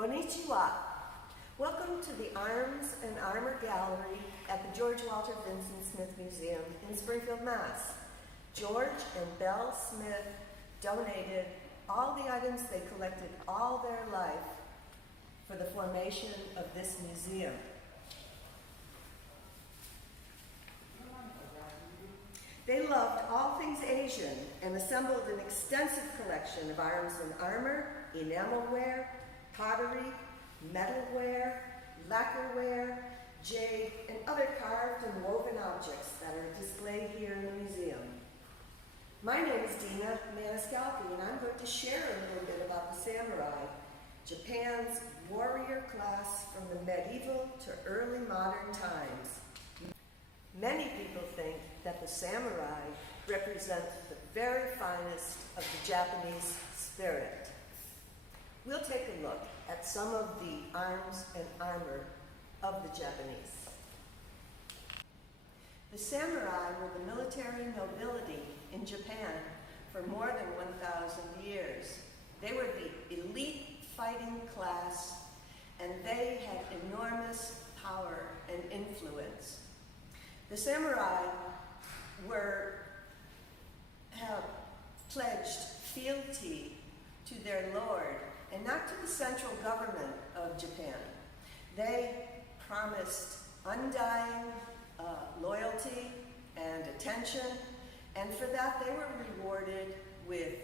Konnichiwa. Welcome to the Arms and Armor Gallery at the George Walter Vincent Smith Museum in Springfield, Mass. George and Belle Smith donated all the items they collected all their life for the formation of this museum. They loved all things Asian and assembled an extensive collection of arms and armor, enamelware, pottery, metalware, lacquerware, jade, and other carved and woven objects that are displayed here in the museum. My name is Deena Maniscalchi, and I'm going to share a little bit about the samurai, Japan's warrior class from the medieval to early modern times. Many people think that the samurai represent the very finest of the Japanese spirit. We'll take a look at some of the arms and armor of the Japanese. The samurai were the military nobility in Japan for more than 1,000 years. They were the elite fighting class, and they had enormous power and influence. The samurai have pledged fealty to their lord and not to the central government of Japan. They promised undying loyalty and attention, and for that they were rewarded with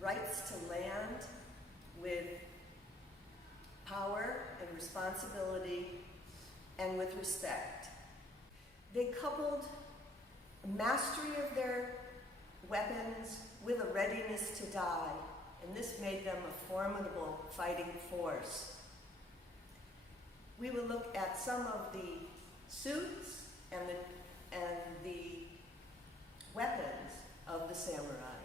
rights to land, with power and responsibility, and with respect. They coupled mastery of their weapons with a readiness to die, and this made them a formidable fighting force. We will look at some of the suits and the weapons of the samurai.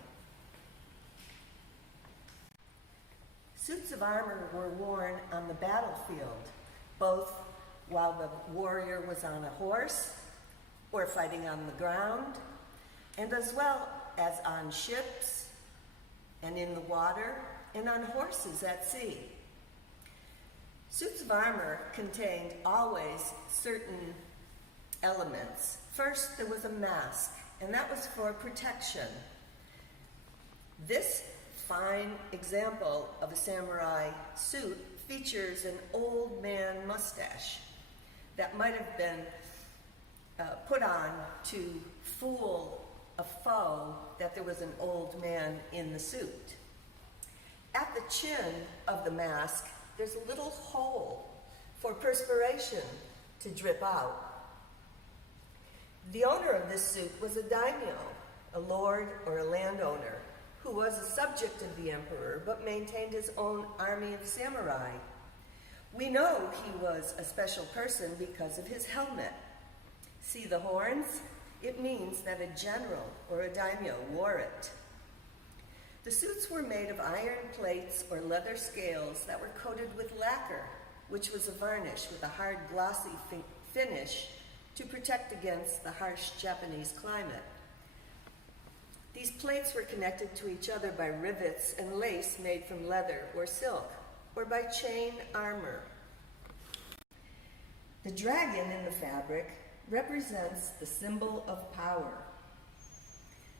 Suits of armor were worn on the battlefield, both while the warrior was on a horse or fighting on the ground, and as well as on ships and in the water and on horses at sea. Suits of armor contained always certain elements. First, there was a mask, and that was for protection. This fine example of a samurai suit features an old man mustache that might have been put on to fool a foe that there was an old man in the suit. At the chin of the mask, there's a little hole for perspiration to drip out. The owner of this suit was a daimyo, a lord or a landowner, who was a subject of the emperor but maintained his own army of samurai. We know he was a special person because of his helmet. See the horns? It means that a general or a daimyo wore it. The suits were made of iron plates or leather scales that were coated with lacquer, which was a varnish with a hard glossy finish to protect against the harsh Japanese climate. These plates were connected to each other by rivets and lace made from leather or silk, or by chain armor. The dragon in the fabric represents the symbol of power.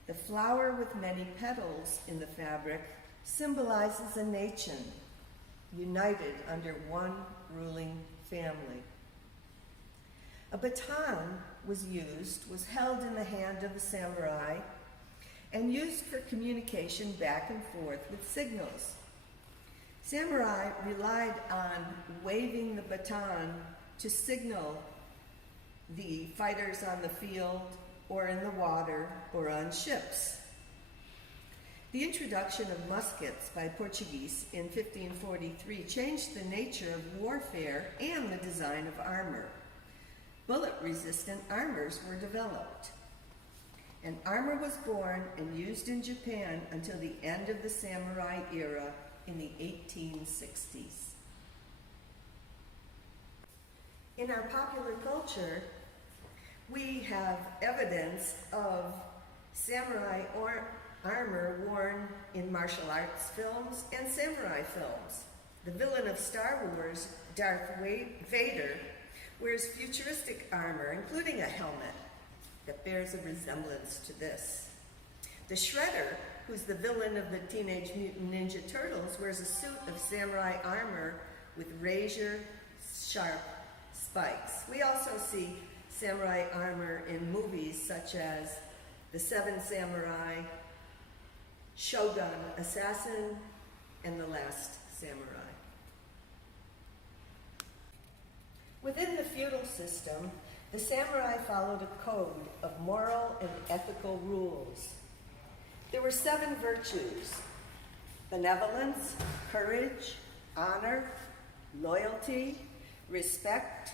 The flower with many petals in the fabric symbolizes a nation united under one ruling family. A baton was held in the hand of the samurai and used for communication back and forth with signals. Samurai relied on waving the baton to signal the fighters on the field or in the water or on ships. The introduction of muskets by Portuguese in 1543 changed the nature of warfare and the design of armor. Bullet-resistant armors were developed, and armor was born and used in Japan until the end of the samurai era in the 1860s. In our popular culture, we have evidence of samurai or armor worn in martial arts films and samurai films. The villain of Star Wars, Darth Vader, wears futuristic armor, including a helmet that bears a resemblance to this. The Shredder, who's the villain of the Teenage Mutant Ninja Turtles, wears a suit of samurai armor with razor-sharp spikes. We also see samurai armor in movies such as The Seven Samurai, Shogun Assassin, and The Last Samurai. Within the feudal system, the samurai followed a code of moral and ethical rules. There were 7 virtues: benevolence, courage, honor, loyalty, respect,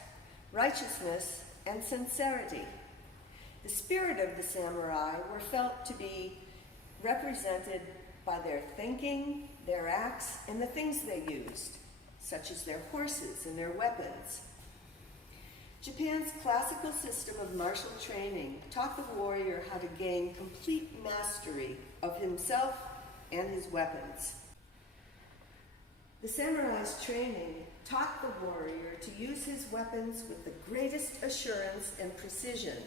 righteousness, and sincerity. The spirit of the samurai were felt to be represented by their thinking, their acts, and the things they used, such as their horses and their weapons. Japan's classical system of martial training taught the warrior how to gain complete mastery of himself and his weapons. The samurai's training taught the warrior to use his weapons with the greatest assurance and precision,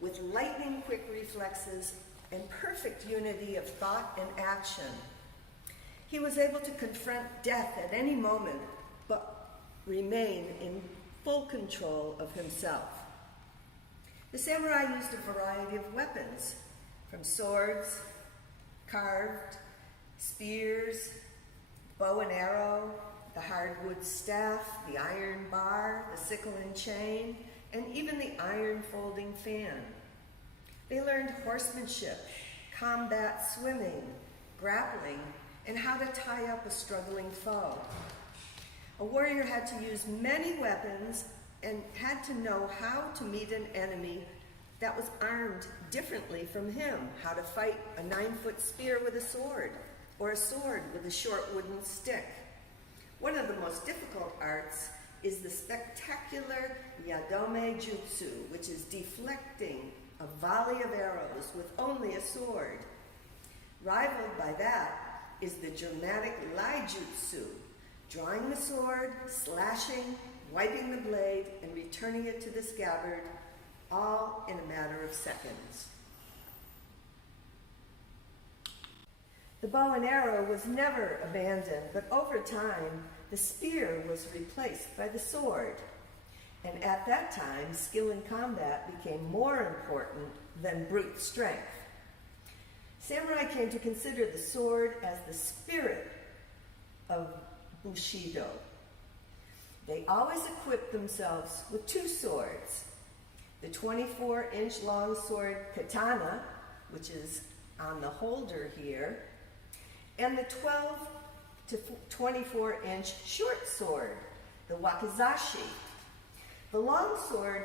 with lightning-quick reflexes and perfect unity of thought and action. He was able to confront death at any moment, but remain in full control of himself. The samurai used a variety of weapons, from swords, carved, spears, bow and arrow, the hardwood staff, the iron bar, the sickle and chain, and even the iron folding fan. They learned horsemanship, combat swimming, grappling, and how to tie up a struggling foe. A warrior had to use many weapons and had to know how to meet an enemy that was armed differently from him, how to fight a 9-foot spear with a sword, or a sword with a short wooden stick. One of the most difficult arts is the spectacular Yadome Jutsu, which is deflecting a volley of arrows with only a sword. Rivaled by that is the dramatic Lai Jutsu, drawing the sword, slashing, wiping the blade, and returning it to the scabbard, all in a matter of seconds. The bow and arrow was never abandoned, but over time, the spear was replaced by the sword. And at that time, skill in combat became more important than brute strength. Samurai came to consider the sword as the spirit of Bushido. They always equipped themselves with 2 swords. The 24-inch long sword katana, which is on the holder here, and the 12 to 24-inch short sword, the wakizashi. The long sword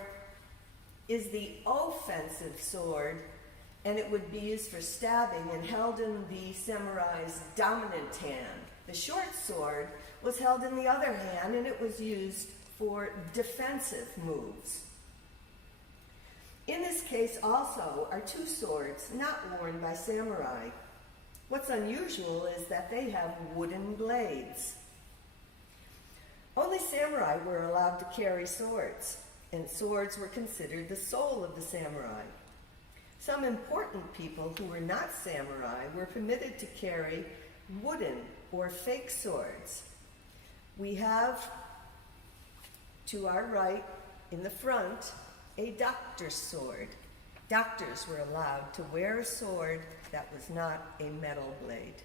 is the offensive sword, and it would be used for stabbing and held in the samurai's dominant hand. The short sword was held in the other hand, and it was used for defensive moves. In this case also are 2 swords not worn by samurai. What's unusual is that they have wooden blades. Only samurai were allowed to carry swords, and swords were considered the soul of the samurai. Some important people who were not samurai were permitted to carry wooden or fake swords. We have, to our right, in the front, a doctor's sword. Doctors were allowed to wear a sword that was not a metal blade.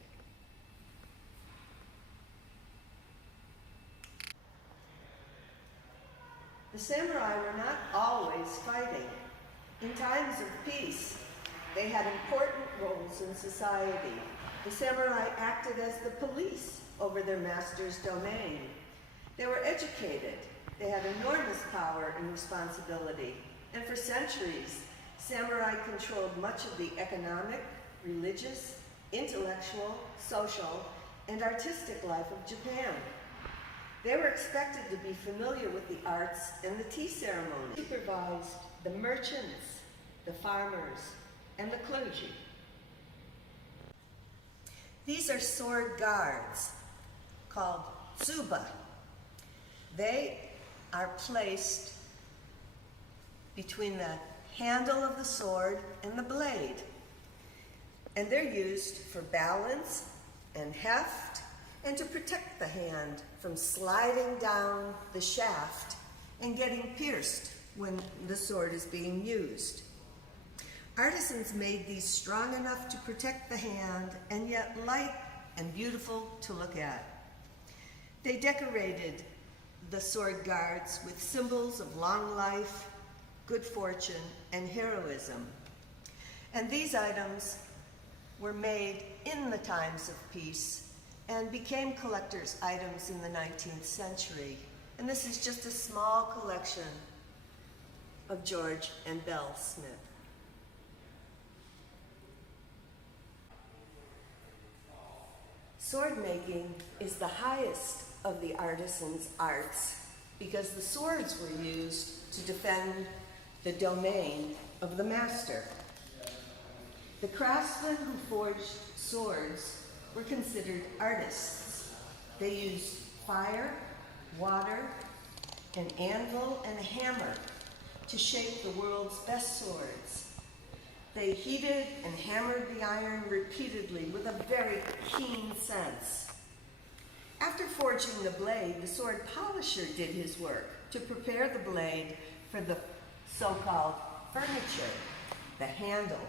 The samurai were not always fighting. In times of peace, they had important roles in society. The samurai acted as the police over their master's domain. They were educated. They had enormous power and responsibility. And for centuries, samurai controlled much of the economic, religious, intellectual, social, and artistic life of Japan. They were expected to be familiar with the arts and the tea ceremony, supervised the merchants, the farmers, and the clergy. These are sword guards, called tsuba. They are placed between the handle of the sword and the blade, and they're used for balance and heft and to protect the hand from sliding down the shaft and getting pierced when the sword is being used. Artisans made these strong enough to protect the hand and yet light and beautiful to look at. They decorated the sword guards with symbols of long life, good fortune, and heroism. And these items were made in the times of peace and became collector's items in the 19th century. And this is just a small collection of George and Belle Smith. Sword making is the highest of the artisan's arts because the swords were used to defend the domain of the master. The craftsmen who forged swords were considered artists. They used fire, water, an anvil, and a hammer to shape the world's best swords. They heated and hammered the iron repeatedly with a very keen sense. After forging the blade, the sword polisher did his work to prepare the blade for the so-called furniture, the handle,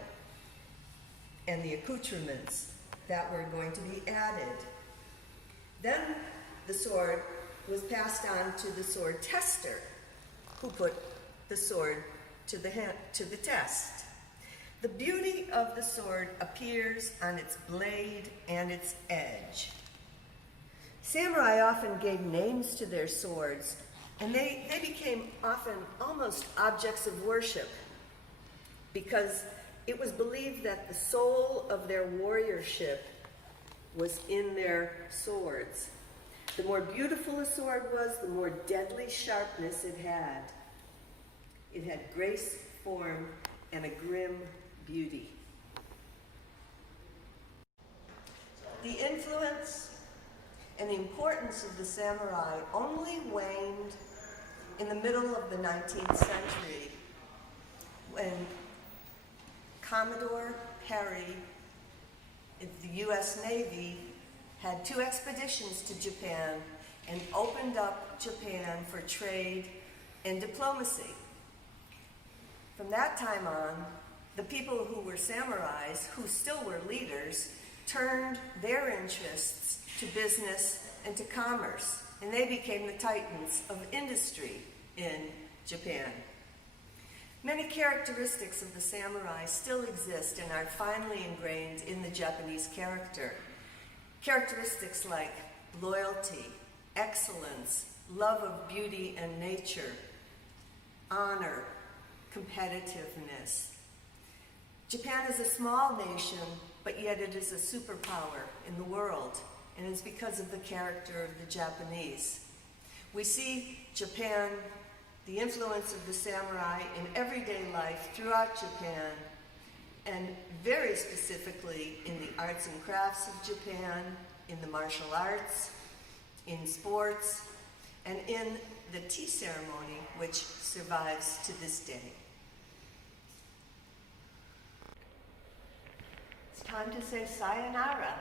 and the accoutrements that were going to be added. Then the sword was passed on to the sword tester, who put the sword to the test. The beauty of the sword appears on its blade and its edge. Samurai often gave names to their swords, and they became often almost objects of worship because it was believed that the soul of their warriorship was in their swords. The more beautiful a sword was, the more deadly sharpness it had. It had grace, form, and a grim beauty. The influence and the importance of the samurai only waned in the middle of the 19th century when Commodore Perry in the U.S. Navy had 2 expeditions to Japan and opened up Japan for trade and diplomacy. From that time on, the people who were samurais, who still were leaders, turned their interests to business and to commerce, and they became the titans of industry in Japan. Many characteristics of the samurai still exist and are finely ingrained in the Japanese character. Characteristics like loyalty, excellence, love of beauty and nature, honor, competitiveness. Japan is a small nation, but yet it is a superpower in the world, and it's because of the character of the Japanese. We see Japan, the influence of the samurai in everyday life throughout Japan, and very specifically in the arts and crafts of Japan, in the martial arts, in sports, and in the tea ceremony, which survives to this day. It's time to say sayonara,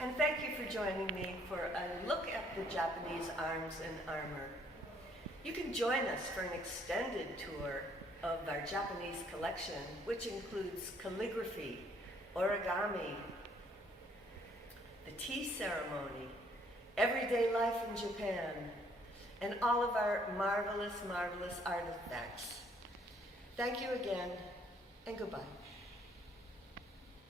and thank you for joining me for a look at the Japanese arms and armor. You can join us for an extended tour of our Japanese collection, which includes calligraphy, origami, the tea ceremony, everyday life in Japan, and all of our marvelous, marvelous artifacts. Thank you again, and goodbye.